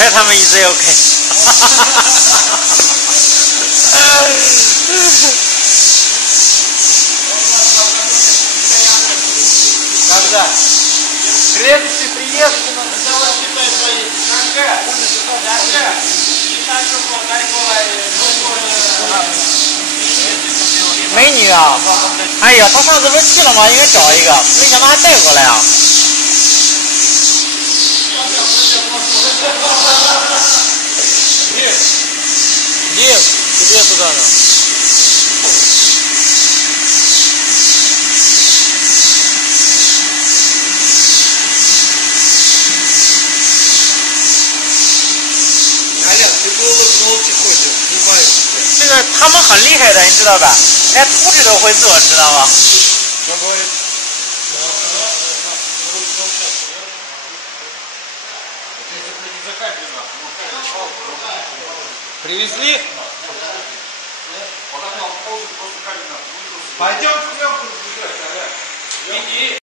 开他们一直要开。Когда? Следующий приезд美女啊！哎呀，她上次不是去了吗？应该找一个，没想到还带过来啊！Где? Тебе туда надо. Аля, ты улыбнулся хоть, улыбаешься. 这个他们很厉害的，你知道吧？连图纸都会做，知道吗？ Что говорит? Привезли? Пойдем к нему. Иди.